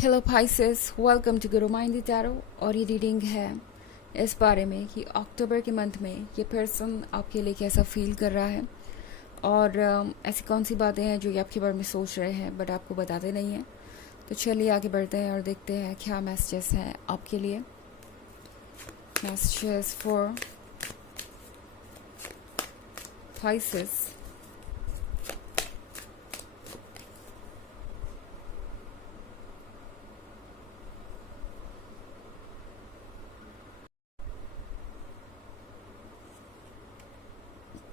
Hello Pisces, welcome to Guru mind tarot. और ये reading है इस बारे में कि अक्टूबर के मंथ में ये पर्सन आपके लिए कैसा फील कर रहा है और ऐसी कौन सी बातें हैं जो ये आपके बारे में सोच रहे हैं बट आपको बताते नहीं हैं। तो चलिए आगे बढ़ते हैं और देखते हैं क्या मैसेजेस हैं आपके लिए। Messages for Pisces.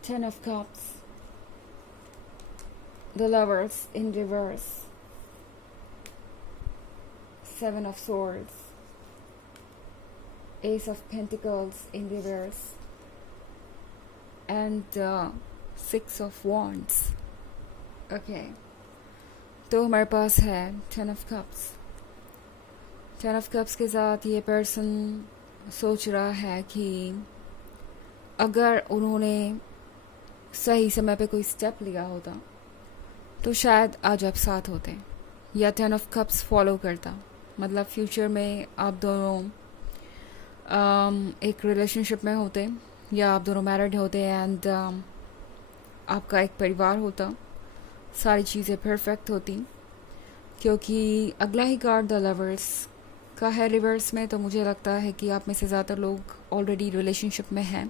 Ten of Cups, the Lovers in reverse, Seven of Swords, Ace of Pentacles in reverse, and Six of Wands. Okay, तो हमारे पास है Ten of Cups। Ten of Cups के साथ ये पर्सन सोच रहा है कि अगर उन्होंने सही समय पे कोई स्टेप लिया होता तो शायद आज आप साथ होते या टेन ऑफ कप्स फॉलो करता। मतलब फ्यूचर में आप दोनों एक रिलेशनशिप में होते या आप दोनों मैरिड होते एंड आपका एक परिवार होता, सारी चीज़ें परफेक्ट होती। क्योंकि अगला ही कार्ड द लवर्स का है रिवर्स में, तो मुझे लगता है कि आप में से ज़्यादातर लोग ऑलरेडी रिलेशनशिप में हैं।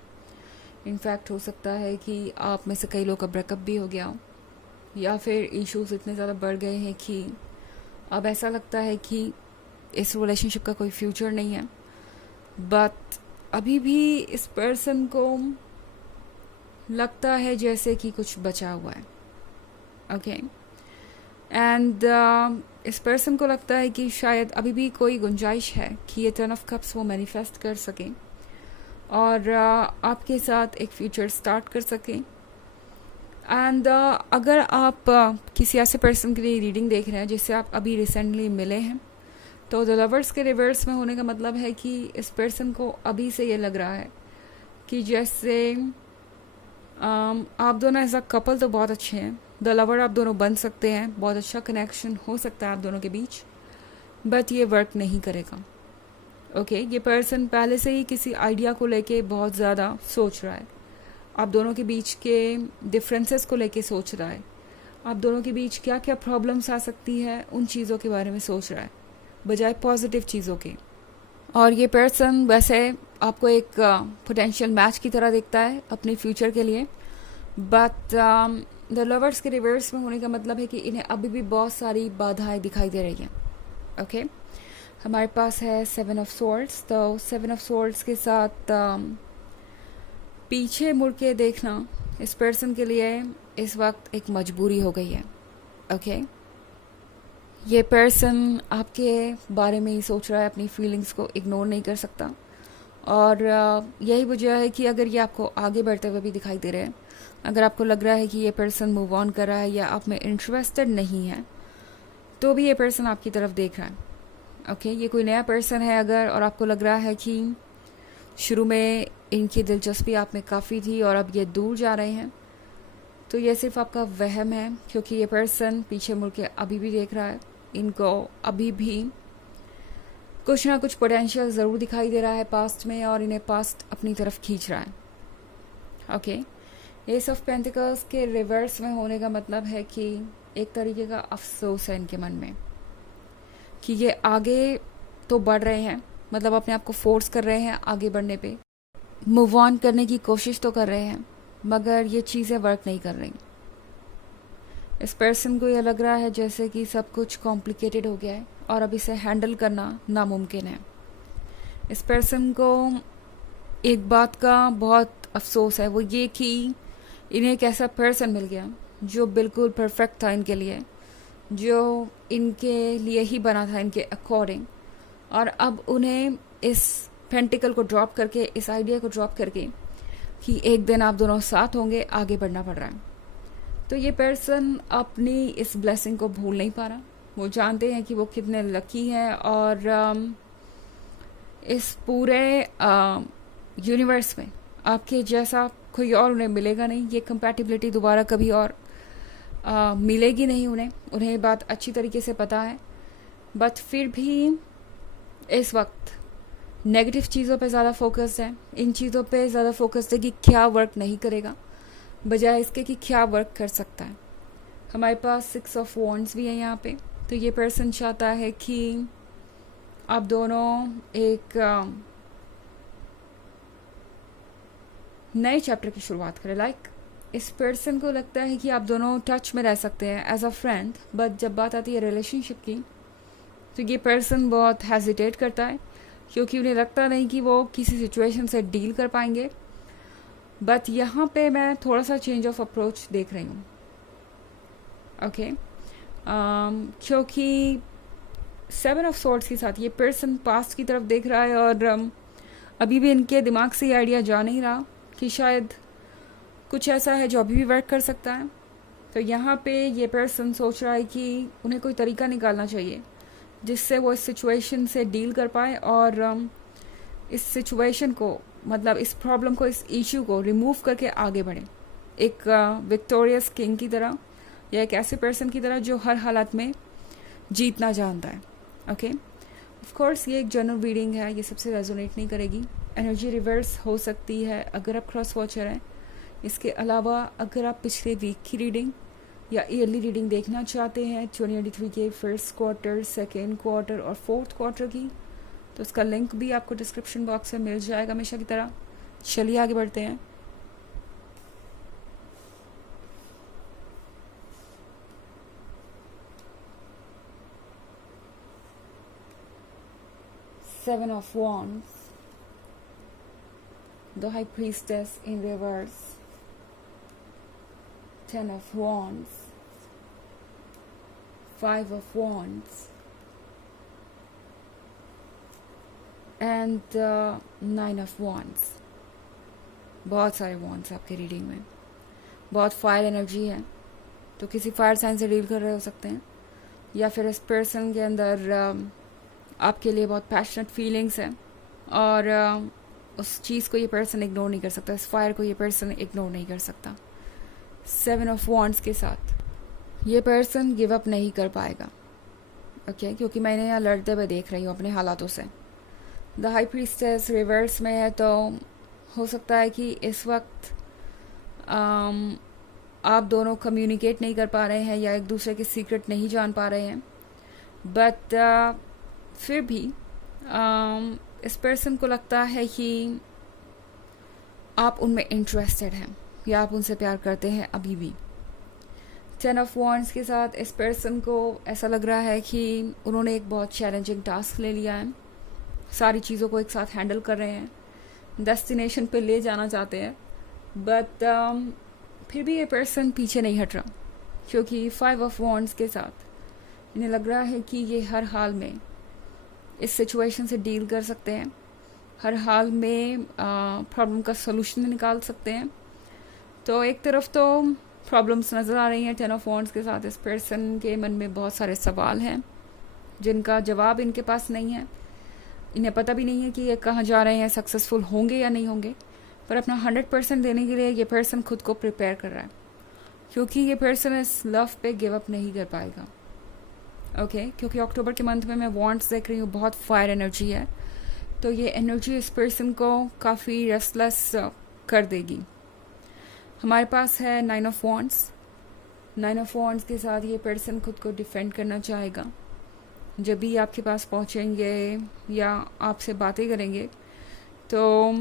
इनफैक्ट हो सकता है कि आप में से कई लोग का ब्रेकअप भी हो गया हो या फिर इश्यूज इतने ज़्यादा बढ़ गए हैं कि अब ऐसा लगता है कि इस रिलेशनशिप का कोई फ्यूचर नहीं है। बट अभी भी इस पर्सन को लगता है जैसे कि कुछ बचा हुआ है। ओके, एंड इस पर्सन को लगता है कि शायद अभी भी कोई गुंजाइश है कि ये टेन ऑफ कप्स वो मैनिफेस्ट कर सकें और आपके साथ एक फ्यूचर स्टार्ट कर सकें। एंड अगर आप किसी ऐसे पर्सन के लिए रीडिंग देख रहे हैं जिससे आप अभी रिसेंटली मिले हैं, तो द लवर्स के रिवर्स में होने का मतलब है कि इस पर्सन को अभी से ये लग रहा है कि जैसे आप दोनों एज अ कपल तो बहुत अच्छे हैं, द लवर आप दोनों बन सकते हैं, बहुत अच्छा कनेक्शन हो सकता है आप दोनों के बीच, बट ये वर्क नहीं करेगा। ओके, ये पर्सन पहले से ही किसी आइडिया को लेके बहुत ज़्यादा सोच रहा है, आप दोनों के बीच के डिफरेंसेस को लेके सोच रहा है, आप दोनों के बीच क्या क्या प्रॉब्लम्स आ सकती है उन चीज़ों के बारे में सोच रहा है बजाय पॉजिटिव चीज़ों के। और ये पर्सन वैसे आपको एक पोटेंशियल मैच की तरह देखता है अपने फ्यूचर के लिए, बट द लवर्स के रिवर्स में होने का मतलब है कि इन्हें अभी भी बहुत सारी बाधाएं दिखाई दे रही हैं। ओके, हमारे पास है सेवन ऑफ सोर्ड्स। तो सेवन ऑफ सोर्ड्स के साथ पीछे मुड़ के देखना इस पर्सन के लिए इस वक्त एक मजबूरी हो गई है। ओके, ये पर्सन आपके बारे में ही सोच रहा है, अपनी फीलिंग्स को इग्नोर नहीं कर सकता। और यही वजह है कि अगर ये आपको आगे बढ़ते हुए भी दिखाई दे रहे हैं, अगर आपको लग रहा है कि ये पर्सन मूव ऑन कर रहा है या आप में इंटरेस्टेड नहीं है, तो भी ये पर्सन आपकी तरफ देख रहा है। ओके, ये कोई नया पर्सन है अगर, और आपको लग रहा है कि शुरू में इनकी दिलचस्पी आप में काफ़ी थी और अब ये दूर जा रहे हैं, तो ये सिर्फ आपका वहम है। क्योंकि ये पर्सन पीछे मुड़ के अभी भी देख रहा है, इनको अभी भी कुछ ना कुछ पोटेंशियल ज़रूर दिखाई दे रहा है पास्ट में, और इन्हें पास्ट अपनी तरफ खींच रहा है। ओके, एस ऑफ पेंटिकल्स के रिवर्स में होने का मतलब है कि एक तरीके का अफसोस है इनके मन में कि ये आगे तो बढ़ रहे हैं, मतलब अपने आप को फोर्स कर रहे हैं आगे बढ़ने पे, मूव ऑन करने की कोशिश तो कर रहे हैं, मगर ये चीज़ें वर्क नहीं कर रही। इस पर्सन को ये लग रहा है जैसे कि सब कुछ कॉम्प्लिकेटेड हो गया है और अब इसे हैंडल करना नामुमकिन है। इस पर्सन को एक बात का बहुत अफसोस है, वो ये कि इन्हें एक ऐसा पर्सन मिल गया जो बिल्कुल परफेक्ट था इनके लिए, जो इनके लिए ही बना था इनके अकॉर्डिंग, और अब उन्हें इस पेंटिकल को ड्रॉप करके, इस आइडिया को ड्रॉप करके कि एक दिन आप दोनों साथ होंगे, आगे बढ़ना पड़ रहा है। तो ये पर्सन अपनी इस ब्लेसिंग को भूल नहीं पा रहा। वो जानते हैं कि वो कितने लकी हैं और इस पूरे यूनिवर्स में आपके जैसा कोई और उन्हें मिलेगा नहीं। ये कंपैटिबिलिटी दोबारा कभी और मिलेगी नहीं उन्हें ये बात अच्छी तरीके से पता है। बट फिर भी इस वक्त नेगेटिव चीज़ों पे ज़्यादा फोकस्ड है, इन चीज़ों पे ज़्यादा फोकस्ड है कि क्या वर्क नहीं करेगा बजाय इसके कि क्या वर्क कर सकता है। हमारे पास 6 ऑफ वॉन्ड्स भी है यहाँ पे। तो ये पर्सन चाहता है कि आप दोनों एक नए चैप्टर की शुरुआत करें। लाइक इस पर्सन को लगता है कि आप दोनों टच में रह सकते हैं एज अ फ्रेंड, बट जब बात आती है रिलेशनशिप की तो ये पर्सन बहुत हेजिटेट करता है क्योंकि उन्हें लगता नहीं कि वो किसी सिचुएशन से डील कर पाएंगे। बट यहाँ पे मैं थोड़ा सा चेंज ऑफ अप्रोच देख रही हूँ। ओके क्योंकि 7 ऑफ सॉर्ड्स के साथ ये पर्सन पास्ट की तरफ देख रहा है और अभी भी इनके दिमाग से ये आइडिया जा नहीं रहा कि शायद कुछ ऐसा है जो अभी भी वर्क कर सकता है। तो यहाँ पे ये पर्सन सोच रहा है कि उन्हें कोई तरीका निकालना चाहिए जिससे वो इस सिचुएशन से डील कर पाए और इस सिचुएशन को, मतलब इस प्रॉब्लम को, इस इशू को रिमूव करके आगे बढ़े, एक विक्टोरियस किंग की तरह या एक ऐसे पर्सन की तरह जो हर हालत में जीतना जानता है। ओके ऑफ कोर्स ये एक जनरल रीडिंग है, ये सबसे रेजोनेट नहीं करेगी। एनर्जी रिवर्स हो सकती है अगर आप क्रॉस वॉचर हैं। इसके अलावा अगर आप पिछले वीक की रीडिंग या ईयरली रीडिंग देखना चाहते हैं 2023 के फर्स्ट क्वार्टर, सेकेंड क्वार्टर और फोर्थ क्वार्टर की, तो उसका लिंक भी आपको डिस्क्रिप्शन बॉक्स में मिल जाएगा हमेशा की तरह। चलिए आगे बढ़ते हैं। Seven of Wands, the High Priestess in reverse, 10 of Wands, 5 of Wands, and 9 of Wands. बहुत सारे वॉन्ड्स आपके रीडिंग में, बहुत फायर एनर्जी है। तो किसी फायर साइन से डील कर रहे हो सकते हैं या फिर इस पर्सन के अंदर आपके लिए बहुत पैशनेट फीलिंग्स हैं और उस चीज़ को ये पर्सन इग्नोर नहीं कर सकता, इस फायर को ये पर्सन इग्नोर नहीं कर सकता। 7 ऑफ वॉन्ड्स के साथ ये पर्सन गिव अप नहीं कर पाएगा। ओके क्योंकि मैंने यहाँ लड़ते हुए देख रही हूँ अपने हालातों से। द हाई प्रीस्टेस रिवर्स में है, तो हो सकता है कि इस वक्त आप दोनों कम्युनिकेट नहीं कर पा रहे हैं या एक दूसरे के सीक्रेट नहीं जान पा रहे हैं। बट फिर भी इस पर्सन को लगता है कि आप उनमें इंटरेस्टेड हैं या आप उनसे प्यार करते हैं अभी भी। 10 ऑफ वॉन्ड्स के साथ इस पर्सन को ऐसा लग रहा है कि उन्होंने एक बहुत चैलेंजिंग टास्क ले लिया है, सारी चीज़ों को एक साथ हैंडल कर रहे हैं, डेस्टिनेशन पे ले जाना चाहते हैं। बट फिर भी ये पर्सन पीछे नहीं हट रहा क्योंकि 5 ऑफ वॉन्ड्स के साथ इन्हें लग रहा है कि ये हर हाल में इस सिचुएशन से डील कर सकते हैं, हर हाल में प्रॉब्लम का सलूशन निकाल सकते हैं। तो एक तरफ तो प्रॉब्लम्स नज़र आ रही हैं 10 ऑफ वॉन्ड्स के साथ। इस पर्सन के मन में बहुत सारे सवाल हैं जिनका जवाब इनके पास नहीं है। इन्हें पता भी नहीं है कि ये कहाँ जा रहे हैं, सक्सेसफुल होंगे या नहीं होंगे। पर अपना 100% देने के लिए ये पर्सन खुद को प्रिपेयर कर रहा है क्योंकि ये पर्सन इस लव पे गिव अप नहीं कर पाएगा। ओके क्योंकि अक्टूबर के मंथ में मैं वॉन्ड्स देख रही हूँ, बहुत फायर एनर्जी है। तो ये एनर्जी इस पर्सन को काफ़ी रेस्टलेस कर देगी। हमारे पास है 9 ऑफ वॉन्ड्स। 9 ऑफ वॉन्ड्स के साथ ये पर्सन खुद को डिफेंड करना चाहेगा। जब भी आपके पास पहुँचेंगे या आपसे बातें करेंगे तो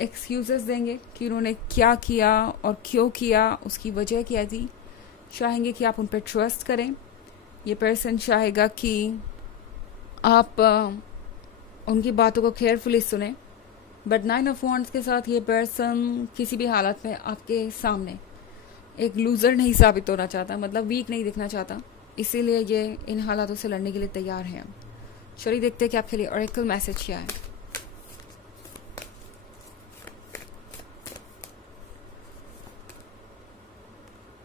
एक्सक्यूज़ेस देंगे कि उन्होंने क्या किया और क्यों किया, उसकी वजह क्या थी। चाहेंगे कि आप उन पर ट्रस्ट करें। ये पर्सन चाहेगा कि आप उनकी बातों को केयरफुली सुने। बट 9 ऑफ वॉन्ड्स के साथ ये पर्सन किसी भी हालत में आपके सामने एक लूज़र नहीं साबित होना चाहता, मतलब वीक नहीं दिखना चाहता। इसीलिए ये इन हालातों से लड़ने के लिए तैयार हैं। चलिए देखते हैं कि आपके लिए ऑरेकल मैसेज क्या है।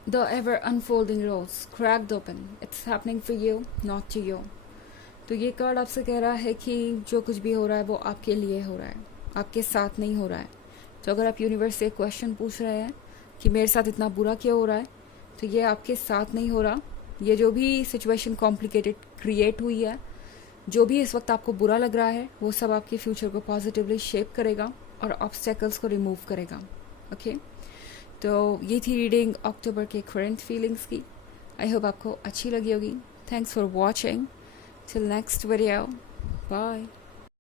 The ever unfolding rose cracked open. It's happening for you, not to you. तो ये कार्ड आपसे कह रहा है कि जो कुछ भी हो रहा है वो आपके लिए हो रहा है, आपके साथ नहीं हो रहा है। तो अगर आप यूनिवर्स से एक क्वेश्चन पूछ रहे हैं कि मेरे साथ इतना बुरा क्यों हो रहा है, तो ये आपके साथ नहीं हो रहा, ये जो भी सिचुएशन कॉम्प्लिकेटेड क्रिएट हुई है, जो भी इस वक्त आपको बुरा लग रहा है, वो सब आपके फ्यूचर को पॉजिटिवली शेप करेगा और ऑब्स्टेकल्स को रिमूव करेगा। ओके, तो ये थी रीडिंग अक्टूबर के करंट फीलिंग्स की। आई होप आपको अच्छी लगी होगी। Thanks for watching. Till next video, bye.